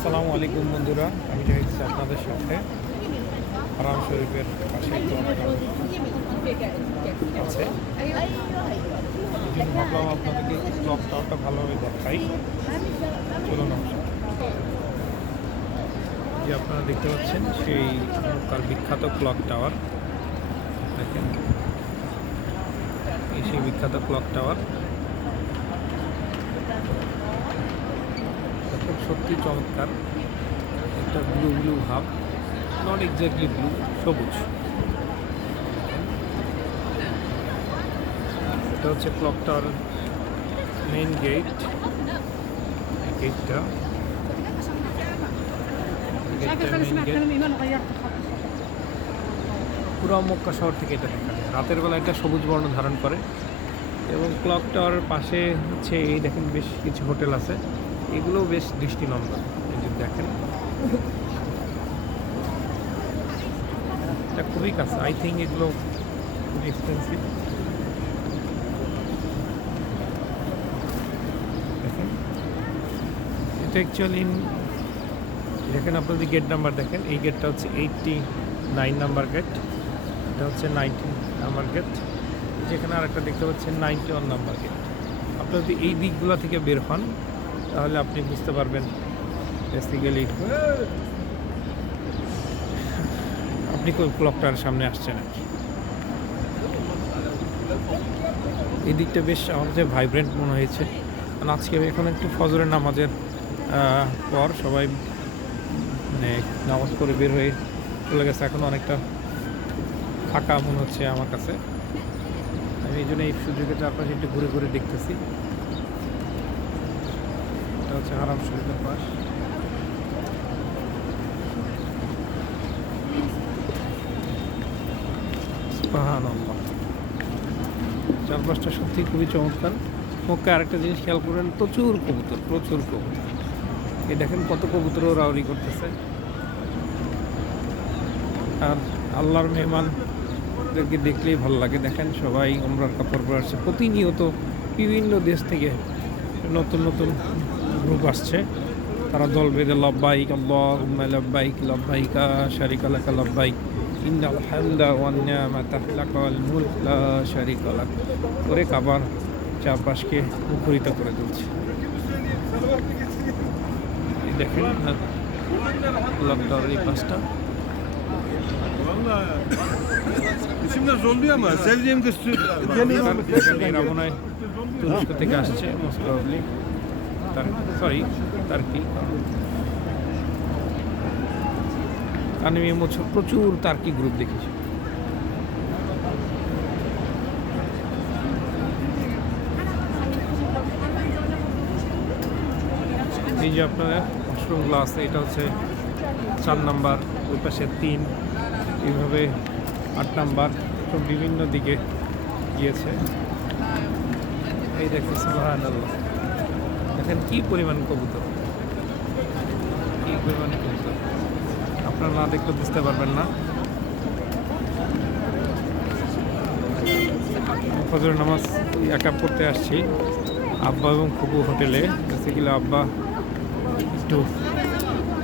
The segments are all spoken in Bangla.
আসসালামু আলাইকুম বন্ধুরা, আমি জাহিদ আপনাদের সাথে হারাম শরীফের পাশে আছে। এই জন্য ভাবলাম আপনাদেরকে ক্লক টাওয়ারটা ভালোভাবে দেখাই। চলুন যে আপনারা দেখতে পাচ্ছেন সেই তার বিখ্যাত ক্লক টাওয়ার। দেখেন এই সেই বিখ্যাত ক্লক টাওয়ার, খুব সত্যি চমৎকার। একটা ব্লু ব্লু ভাব, নট এক্স্যাক্টলি ব্লু, সবুজ। এটা হচ্ছে ক্লক টাওয়ার মেইন গেট। গেটটা পুরো মক্কা শহর থেকে এটা দেখা যায়। রাতের বেলা এটা সবুজ বর্ণ ধারণ করে এবং ক্লক টাওয়ারের পাশে হচ্ছে এই দেখেন বেশ কিছু হোটেল আছে, এগুলোও বেশ দৃষ্টিনন্দন। এই যে দেখেন এটা খুবই কাছে, আই থিঙ্ক এগুলো খুবই এক্সপেন্সিভ। দেখেন এটা অ্যাকচুয়ালি দেখেন আপনাদের গেট নাম্বার দেখেন, এই গেটটা হচ্ছে 89 নাম্বার গেট, এটা হচ্ছে 90 নাম্বার গেট, যেখানে আরেকটা দেখতে পাচ্ছেন 91 নাম্বার গেট। আপনি যদি এই দিকগুলো থেকে বের হন তাহলে আপনি বুঝতে পারবেন বেসিক্যালি আপনি কোন ক্লকটার সামনে আসছেন আর কি। এই দিকটা বেশ আমার কাছে ভাইব্রেন্ট মনে হয়েছে, কারণ আজকে এখন একটু ফজরের নামাজের পর সবাই মানে নামাজ করে বের হয়ে চলে গেছে, এখন অনেকটা ফাঁকা মনে হচ্ছে আমার কাছে। আমি এই জন্য এই সুযোগে চারপাশে একটু ঘুরে ঘুরে দেখতেছি। এটা হচ্ছে হারাম শরীফের পাশ। সুবহানাল্লাহ, চারপাশটা সত্যি খুবই চমৎকার। মক্কায় আরেকটা জিনিস খেয়াল করেন, প্রচুর কবুতর, প্রচুর কবুতর। এই দেখেন কত কবুতর রাউরি করতেছে। আর আল্লাহর মেহমানদেরকে দেখলেই ভালো লাগে। দেখেন সবাই উমরার কাপড় পরে আসছে, প্রতিনিয়ত বিভিন্ন দেশ থেকে নতুন নতুন গ্রুপ আসছে। তারা দল বেঁধে লব্বাইক আল্লাহুম্মা লব্বাইক লব্বাইকা শারিকা লাকা লব্বাইক ইন্নাল হামদা ওয়ান নি'মাতা লাকা ওয়াল মুলক লা শারিকা লাক করে কাবার চারপাশকে মুখরিত করে তুলছে। দেখেন লকডাউনের এই পাশটা İsimler zorluyor ama sevdiğim kız এরা মনে হয় তুরস্ক থেকে আসছে, মোস্ট প্রবাবলি তার্কি। আমি প্রচুর তার্কি গ্রুপ দেখেছি। এই যে আপনার ওয়াশরুমগুলো আছে, এটা হচ্ছে 4 নাম্বার, ওই পাশে 3, এইভাবে 8 নাম্বার, সব বিভিন্ন দিকে গিয়েছে। এই দেখেন সুবহানাল্লাহ, দেখেন কি পরিমাণ কবুতর, কি পরিমাণ কবুতর, আপনারা না দেখলে বুঝতে পারবেন না। ফজর নামাজ একা পড়তে আসছি আব্বা এবং খুবু হোটেলে। বেসিক্যালি আব্বা একটু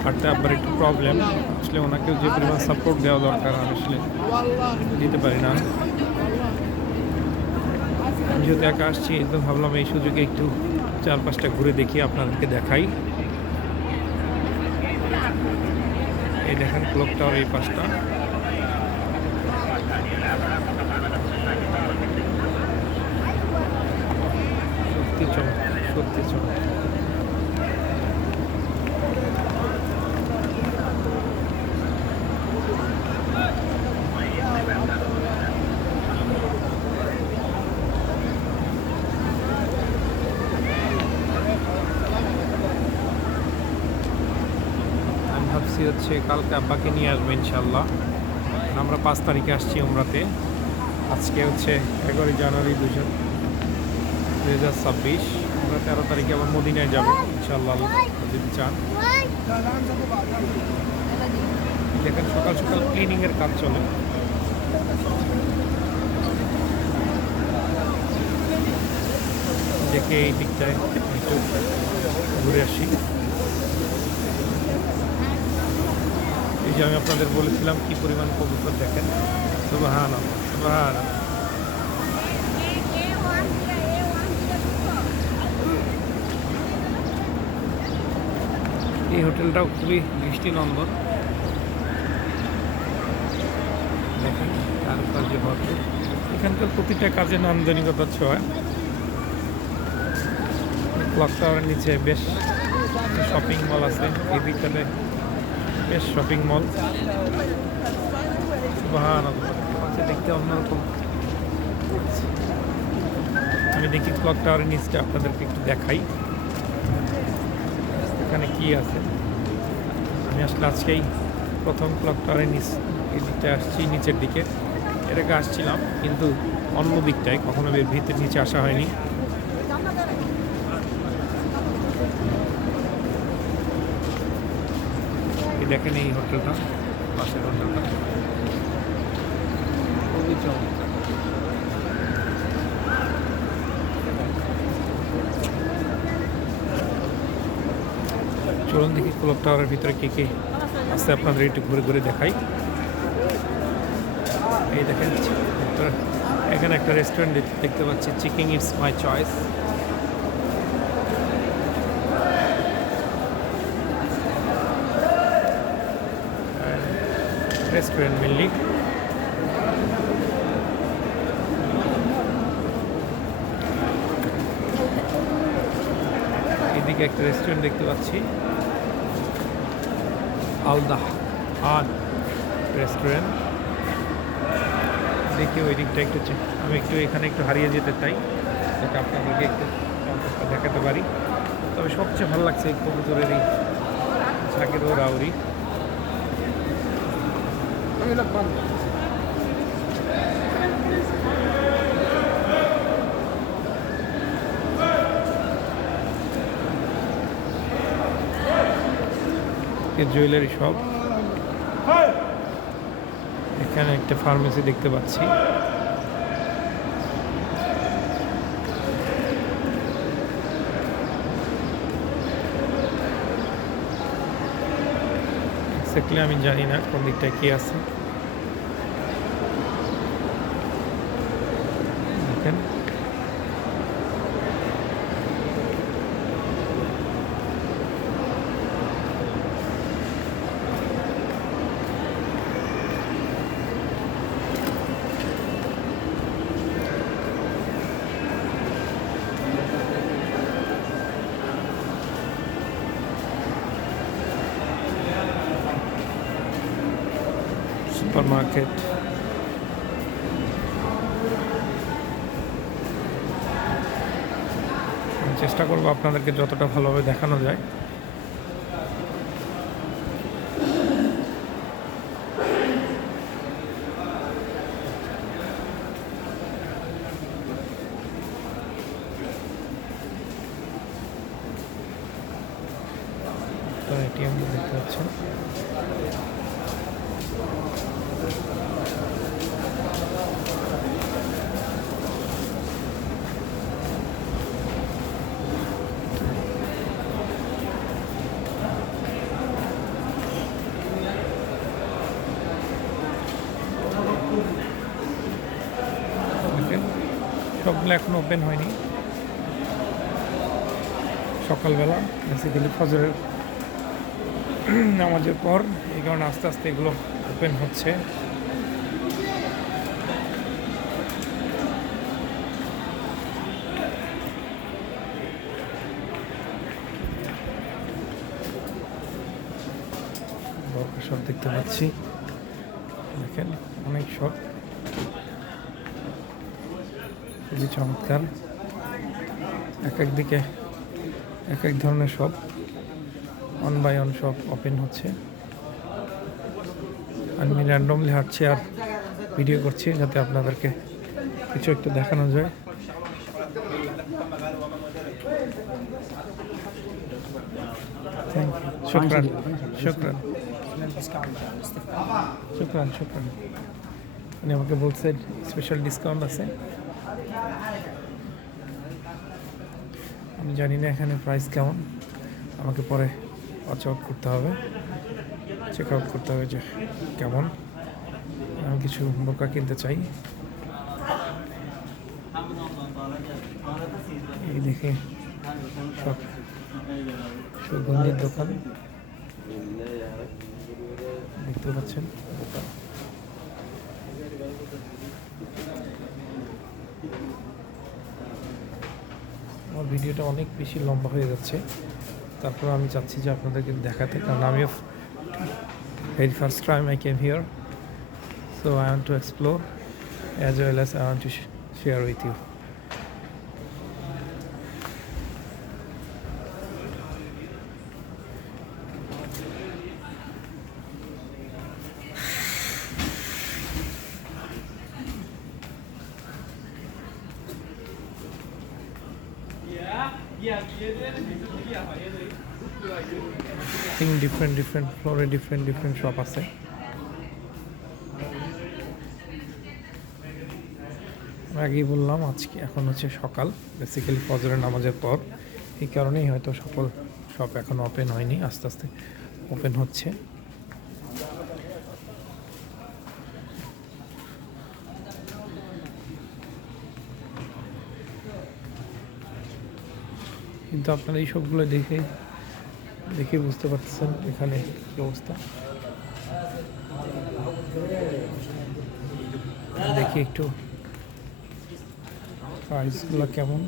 হাঁটতে, আব্বার একটু প্রবলেম, আসলে ওনাকেও যে পরিমাণ সাপোর্ট দেওয়া দরকার আমি আসলে দিতে পারি না। আমি যেহেতু একা আসছি তো ভাবলাম এই সুযোগে একটু চারপাশটা ঘুরে দেখি, আপনাদেরকে দেখাই। এই দেখেন ক্লক টাওয়ার এই পাশটা, সত্যি চমৎকার, সত্যি চমৎকার। ভাবছি হচ্ছে কালকে আব্বাকে নিয়ে আসবো ইনশাল্লাহ। আমরা 5 তারিখে আসছি উমরাতে, আজকে হচ্ছে 11 জানুয়ারি 2026। আমরা 13 তারিখে আবার মদিনায় যাবো ইনশাল্লাহ যদি চান। দেখেন সকাল সকাল ক্লিনিংয়ের কাজ চলে। দেখে এই দিকটায় একটু ঘুরে আসি। যে আমি আপনাদের বলেছিলাম কি পরিমাণ কবুতর দেখেন, সুবহানাল্লাহ সুবহানাল্লাহ। এই হোটেলটাও খুবই দৃষ্টিনন্দন, দেখেন কারুকার্য ভরপুর। এখানকার প্রতিটা কাজে নান্দনিকতার ছোঁয়া। ক্লক টাওয়ারের নিচে বেশ শপিং মল আছে, এই দিকটাতে বেশ শপিং মল। সুবহানাল্লাহ, দেখতে অন্যরকম। আমি দেখি ক্লক টাওয়ারের নিচটা আপনাদেরকে একটু দেখাই এখানে কি আছে। আমি আসলে আজকেই প্রথম ক্লক টাওয়ারের নিচ এই দিকটা আসছি, নিচের দিকে। এর আগে আসছিলাম কিন্তু অন্য দিকটায়, কখনো এর ভিতরে নিচে আসা হয়নি। এই দেখেন এই হোটেলটা, পাশের হোটেলটা খুবই চমৎকার। চলুন দেখি ক্লক টাওয়ারের ভিতরে কে কে আছে আপনাদের একটু ঘুরে ঘুরে দেখাই। এই দেখেন এখানে একটা রেস্টুরেন্ট দেখতে পাচ্ছি, chicken it's my choice. Restaurant mainly. এদিকে একটা রেস্টুরেন্ট দেখতে পাচ্ছি, আল-দাহান রেস্টুরেন্ট। দেখি ওই দিকটা একটু আমি একটু এখানে একটু হারিয়ে যেতে চাই, যেটা আপনাদেরকে একটু দেখাতে পারি। তবে সবচেয়ে ভালো লাগছে এই কবুতরের এই ঝাঁকের ওরাউরি। Jewellery shop. এখানে একটা ফার্মেসি দেখতে পাচ্ছি। এক্স্যাক্টলি আমি জানি না কোন দিকটায় কি আছে। দেখেন সুপারমার্কেট। চেষ্টা করবো আপনাদেরকে যতটা ভালোভাবে দেখানো যায়। এটিএম দেখতে পাচ্ছেন। সবগুলো এখনো ওপেন হয়নি। সকালবেলা বেসিক্যালি ফজরের নামাজের পর, এই কারণে আস্তে আস্তে এগুলো ওপেন হচ্ছে। বড় সব দেখতে পাচ্ছি, দেখেন অনেক সব, খুবই চমৎকার। এক এক দিকে এক এক ধরনের সব, অন বাই অন সব ওপেন হচ্ছে। আমি র্যান্ডমলি হাঁটছি আর ভিডিও করছি যাতে আপনাদেরকে কিছু একটু দেখানো যায়। থ্যাংক ইউ, শুকরান শুকরান শুকরান শুকরান। উনি আমাকে বলছেন স্পেশাল ডিসকাউন্ট আছে। আমি জানি না এখানে প্রাইস কেমন, আমাকে পরে ওয়াচ আউট করতে হবে, চেক আউট করতে হবে যে কেমন। আমি কিছু বোরকা কিনতে চাই। এই দেখে সব সুগন্ধির দোকান দেখতে পাচ্ছেন। আমার ভিডিওটা অনেক বেশি লম্বা হয়ে যাচ্ছে, তারপর আমি চাচ্ছি যে আপনাদেরকে দেখাতে, কারণ আমিও very first time I came here, so I want to explore as well as I want to share with you. I think different floor A different shop আছে। আগেই বললাম আজকে এখন হচ্ছে সকাল, বেসিক্যালি ফজরের নামাজের পর, এই কারণেই হয়তো সকল শপ এখন ওপেন হয়নি, আস্তে আস্তে ওপেন হচ্ছে। কিন্তু আপনারা এই সবগুলো দেখে বুঝতে পারছেন এখানে কি অবস্থা। দেখি একটু প্রাইসগুলো কেমন।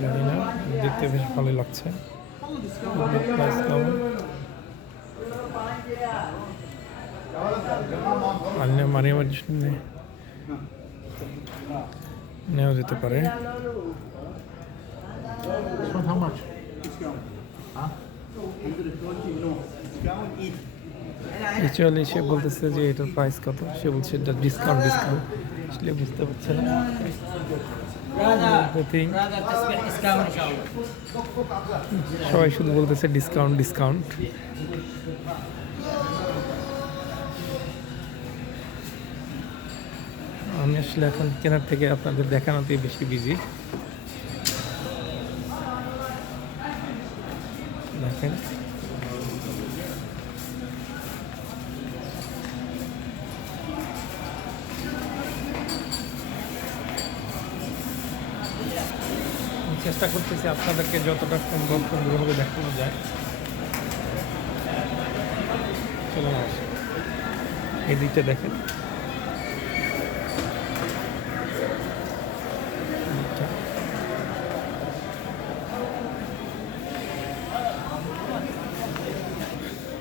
জানি না, দেখতে বেশ ভালোই লাগছে। প্রাইস কেমন আনলে মানি আমার জন্য নেওয়া যেতে পারে। অ্যাকচুয়ালি সে বলতেছে যে এটার প্রাইস কত, সে বলছে এটা ডিসকাউন্ট আসলে বুঝতে পারছে না। সবাই শুধু বলতেছে ডিসকাউন্ট। আমি আসলে এখন কেনার থেকে আপনাদের দেখানোতেই বেশি বিজি। দেখেন চেষ্টা করতেছি আপনাদেরকে যতটা সম্ভব সুন্দরভাবে দেখানো যায়। চলুন এই দিকটা দেখেন।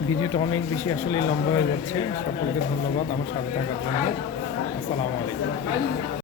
ভিডিওটা অনেক বেশি আসলে লম্বা হয়ে যাচ্ছে। সকলকে ধন্যবাদ আমার সাথে থাকার জন্য। আসসালামু আলাইকুম।